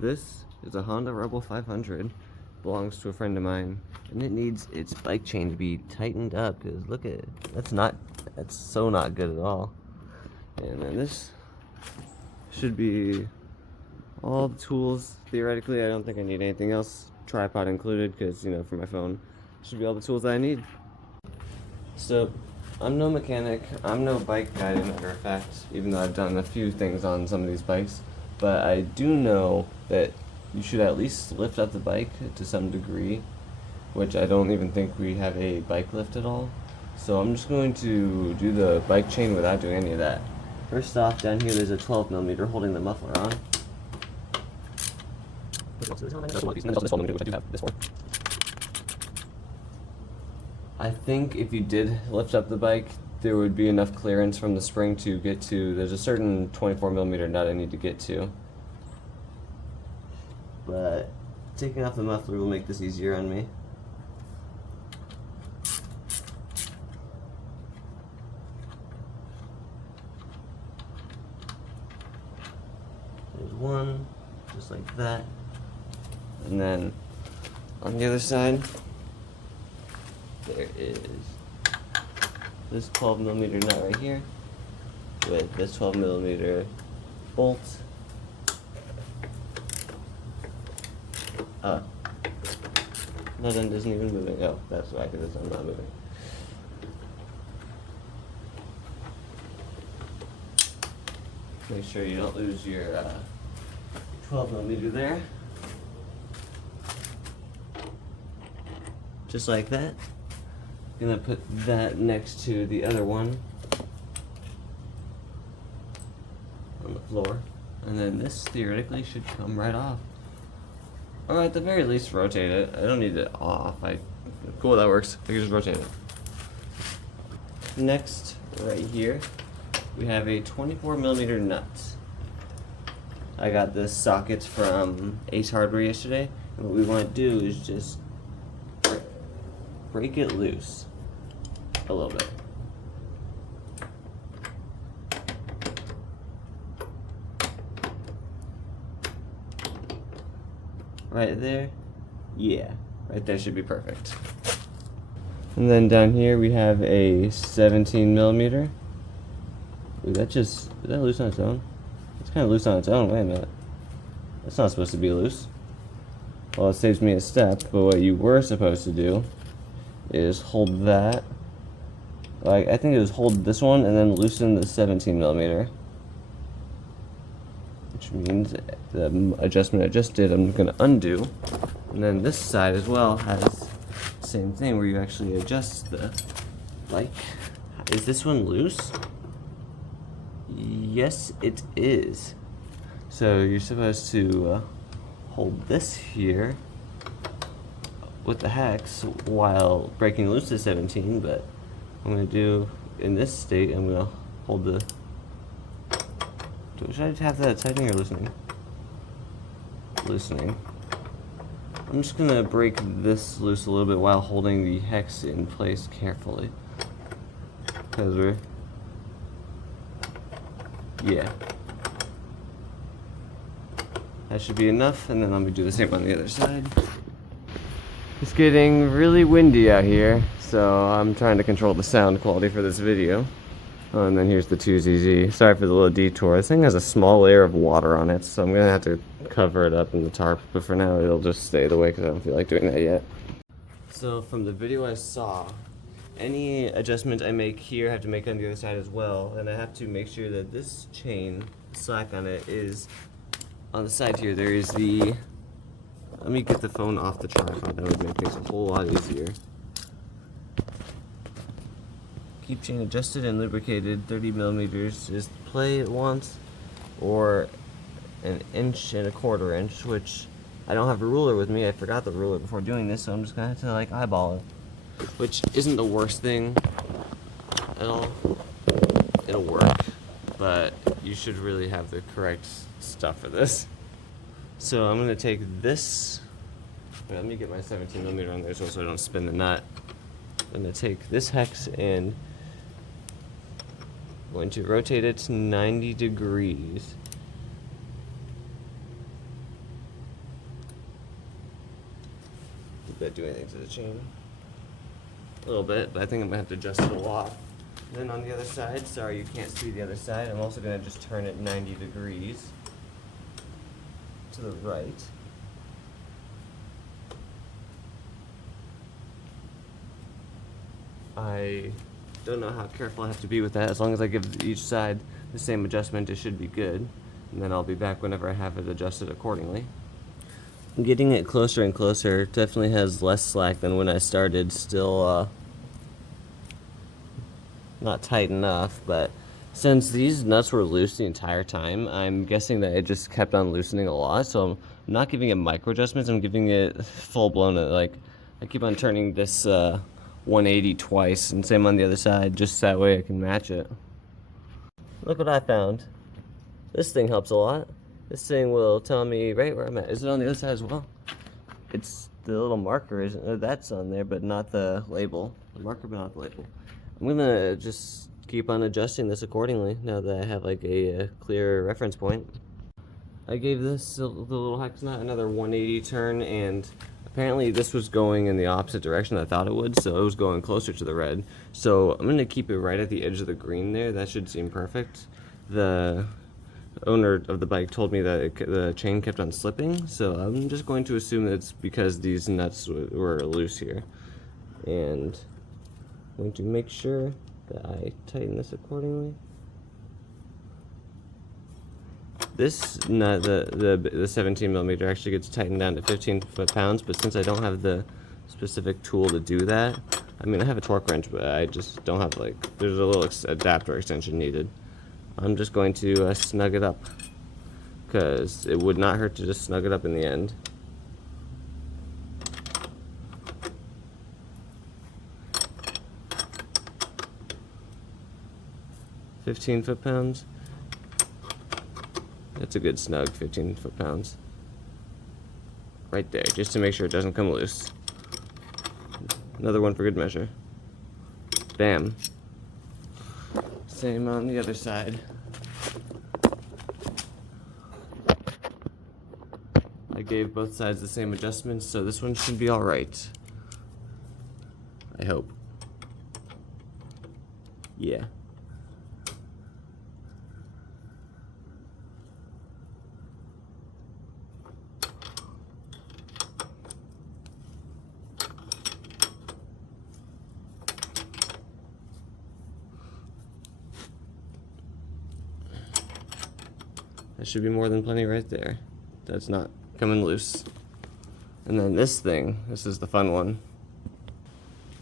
This is a Honda Rebel 500. Belongs to a friend of mine, and it needs its bike chain to be tightened up, because look at it. That's so not good at all. And then this should be all the tools. Theoretically, I don't think I need anything else, tripod included, because, you know, for my phone, should be all the tools that I need. So, I'm no mechanic, I'm no bike guy, as a matter of fact, even though I've done a few things on some of these bikes, but I do know that you should at least lift up the bike to some degree, which I don't even think we have a bike lift at all. So I'm just going to do the bike chain without doing any of that. First off, down here there's a 12mm holding the muffler on. I think if you did lift up the bike, there would be enough clearance from the spring to get to, there's a certain 24mm nut I need to get to. But taking off the muffler will make this easier on me. There's one, just like that. And then on the other side, there is this 12mm nut right here with this 12mm bolt. That end isn't even moving. Oh, that's why, because I'm not moving. Make sure you don't lose your 12mm there. Just like that. Gonna put that next to the other one on the floor, and then this theoretically should come right off. Or at the very least rotate it. I don't need it off. Cool, that works. I can just rotate it. Next, right here, we have a 24mm nut. I got this socket from Ace Hardware yesterday, and what we want to do is just break it loose a little bit. Right there, yeah, right there should be perfect. And then down here we have a 17mm. Ooh, is that loose on its own? It's kind of loose on its own. Wait a minute, that's not supposed to be loose. Well, it saves me a step, but what you were supposed to do is hold that. Like, I think it was hold this one and then loosen the 17mm. Which means the adjustment I just did, I'm going to undo. And then this side as well has the same thing where you actually adjust the, like, is this one loose? Yes, it is. So you're supposed to hold this here with the hex while breaking loose the 17, but I'm going to do in this state, I'm going to hold the, should I have that tightening or loosening? Loosening. I'm just going to break this loose a little bit while holding the hex in place carefully. Because yeah. That should be enough, and then let me do the same on the other side. It's getting really windy out here, so I'm trying to control the sound quality for this video. Oh, and then here's the 2ZZ. Sorry for the little detour. This thing has a small layer of water on it, so I'm going to have to cover it up in the tarp. But for now, it'll just stay the way because I don't feel like doing that yet. So from the video I saw, any adjustment I make here I have to make on the other side as well. And I have to make sure that this chain, slack on it, is on the side here. There is the... Let me get the phone off the tripod. That would make things a whole lot easier. Keep chain adjusted and lubricated. 30mm is play it once, or 1 1/4 inch, which I don't have a ruler with me. I forgot the ruler before doing this, so I'm just gonna have to like eyeball it, which isn't the worst thing at all. It'll work, but you should really have the correct stuff for this. So I'm gonna take this. Wait, let me get my 17mm on there so I don't spin the nut. I'm gonna take this hex and going to rotate it 90 degrees. that do anything to the chain. A little bit, but I think I'm gonna have to adjust it a lot. Then on the other side, sorry you can't see the other side, I'm also gonna just turn it 90 degrees to the right. I don't know how careful I have to be with that. As long as I give each side the same adjustment, it should be good. And then I'll be back whenever I have it adjusted accordingly. I'm getting it closer and closer. Definitely has less slack than when I started. Still not tight enough, but since these nuts were loose the entire time, I'm guessing that it just kept on loosening a lot. So I'm not giving it micro adjustments, I'm giving it full blown. Like, I keep on turning this 180 twice, and same on the other side, just that way I can match it. Look what I found. This thing helps a lot. This thing will tell me right where I'm at. Is it on the other side as well? It's the little marker, isn't that's on there, but not the label. The marker, but not the label. I'm gonna just keep on adjusting this accordingly now that I have like a clear reference point. I gave this, the little hex nut, another 180 turn, and apparently this was going in the opposite direction I thought it would, so it was going closer to the red. So I'm gonna keep it right at the edge of the green there. That should seem perfect. The owner of the bike told me that the chain kept on slipping, so I'm just going to assume that it's because these nuts were loose here. And I'm going to make sure that I tighten this accordingly. This nut, the 17 millimeter, actually gets tightened down to 15 foot-pounds, but since I don't have the specific tool to do that, I mean, I have a torque wrench, but I just don't have, like, there's a little adapter extension needed. I'm just going to snug it up, because it would not hurt to just snug it up in the end. $15 foot-pounds. That's a good snug 15 foot-pounds. Right there, just to make sure it doesn't come loose. Another one for good measure. Bam. Same on the other side. I gave both sides the same adjustments, so this one should be alright. I hope. Yeah. That should be more than plenty right there. That's not coming loose. And then this thing, this is the fun one.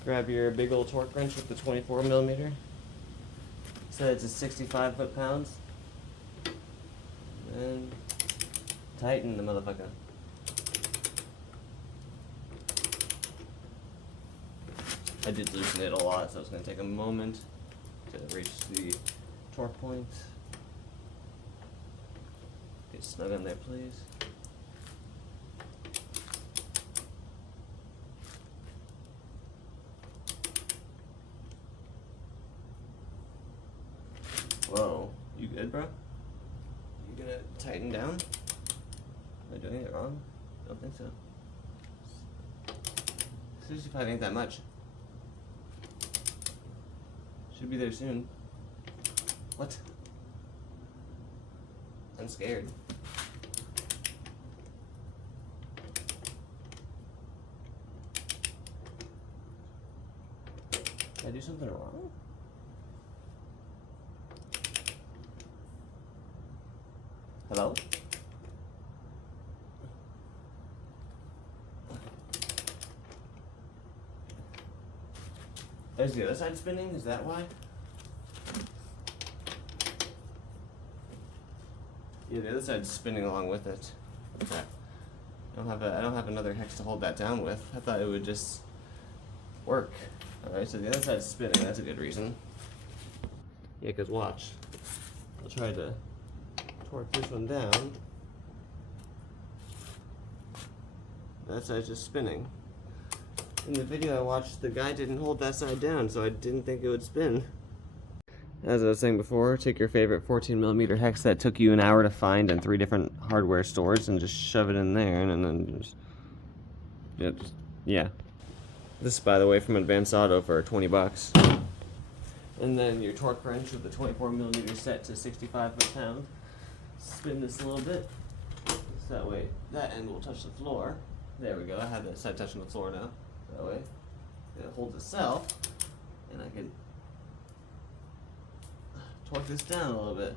Grab your big old torque wrench with the 24 millimeter. Said it's a 65 foot-pounds. And tighten the motherfucker. I did loosen it a lot, so it's going to take a moment to reach the torque point. Get snug on there, please. Whoa, you good, bro? You gonna tighten down? Am I doing it wrong? I don't think so. 65 ain't that much. Should be there soon. What? I'm scared. Did I do something wrong? Hello? Is the other side spinning? Is that why? Yeah, the other side's spinning along with it. Okay. I don't have another hex to hold that down with. I thought it would just work. Alright, so the other side's spinning. That's a good reason. Yeah, because watch. I'll try to torque this one down. That side's just spinning. In the video I watched, the guy didn't hold that side down, so I didn't think it would spin. As I was saying before, take your favorite 14 millimeter hex that took you an hour to find in 3 different hardware stores and just shove it in there, and then just Yeah. This, by the way, from Advanced Auto for 20 bucks. And then your torque wrench with the 24mm set to 65 foot-pound. Spin this a little bit, so that way that end will touch the floor. There we go, I have that side touching the floor now. That way it holds itself, and I can torque this down a little bit.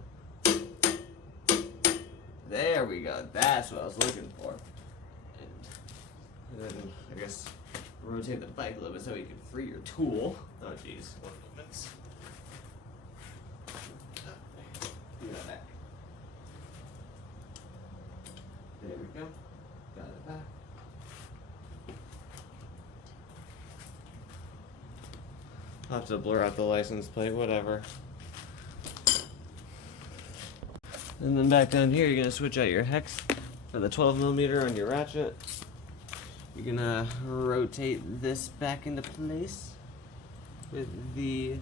There we go, that's what I was looking for. And then I guess rotate the bike a little bit so you can free your tool. Oh jeez, 1 moment. Do that back. There we go. Got it back. I'll have to blur out the license plate, whatever. And then back down here, you're gonna switch out your hex for the 12mm on your ratchet. You're gonna rotate this back into place with the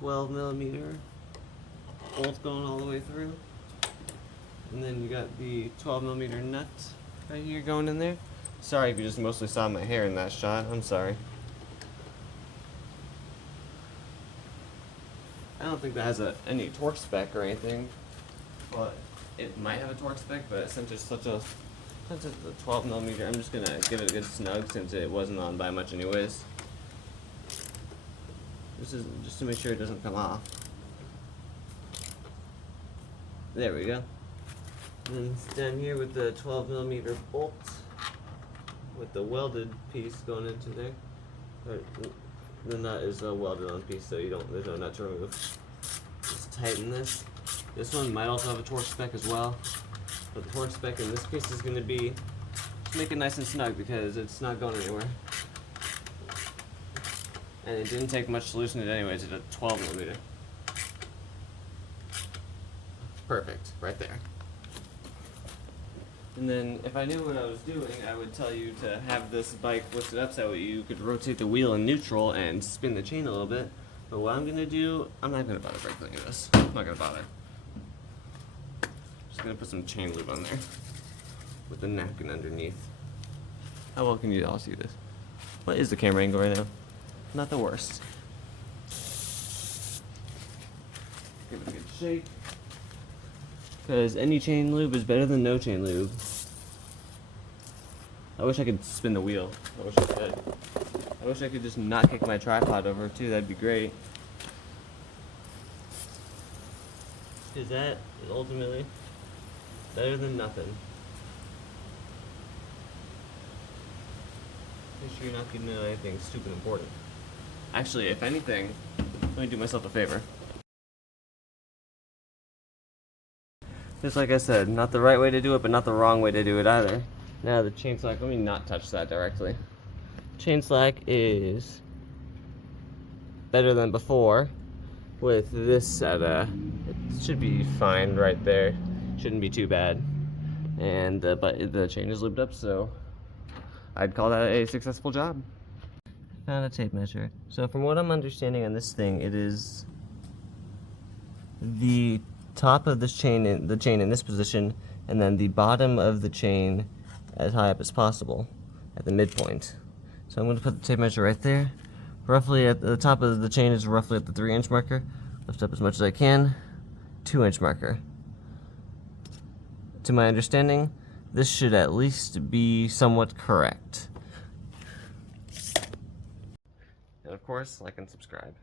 12mm bolt going all the way through. And then you got the 12mm nut right here going in there. Sorry if you just mostly saw my hair in that shot, I'm sorry. I don't think that has any torque spec or anything. Well, it might have a torque spec, but since it's a 12mm, I'm just gonna give it a good snug since it wasn't on by much anyways. This is just to make sure it doesn't come off. There we go. And then it's down here with the 12mm bolt with the welded piece going into there. Right. The nut is a welded on piece, so there's no nut to remove. Just tighten this. This one might also have a torque spec as well, but the torque spec in this case is going to be just make it nice and snug because it's not going anywhere. And it didn't take much to loosen it anyways. It's a 12mm. Perfect, right there. And then if I knew what I was doing, I would tell you to have this bike lifted up so you could rotate the wheel in neutral and spin the chain a little bit. But what I'm gonna do, I'm not gonna bother brake cleaning this. I'm not gonna bother. Just gonna put some chain lube on there with the napkin underneath. How well can you all see this? What is the camera angle right now? Not the worst. Give it a good shake. Because any chain lube is better than no chain lube. I wish I could spin the wheel. I wish I could. I wish I could just not kick my tripod over too, that'd be great. Because that is ultimately better than nothing. Make sure you're not getting into anything stupid important. Actually, if anything, let me do myself a favor. Just like I said, not the right way to do it, but not the wrong way to do it either. Now the chain slack, let me not touch that directly. Chain slack is better than before with this at it should be fine right there. Shouldn't be too bad. And but the chain is lubed up, so I'd call that a successful job. Found a tape measure. So from what I'm understanding on this thing, it is the top of this chain, the chain in this position, and then the bottom of the chain as high up as possible at the midpoint. So I'm going to put the tape measure right there. Roughly at the top of the chain is roughly at the 3-inch marker. Lift up as much as I can. 2-inch marker. To my understanding, this should at least be somewhat correct. And of course, like and subscribe.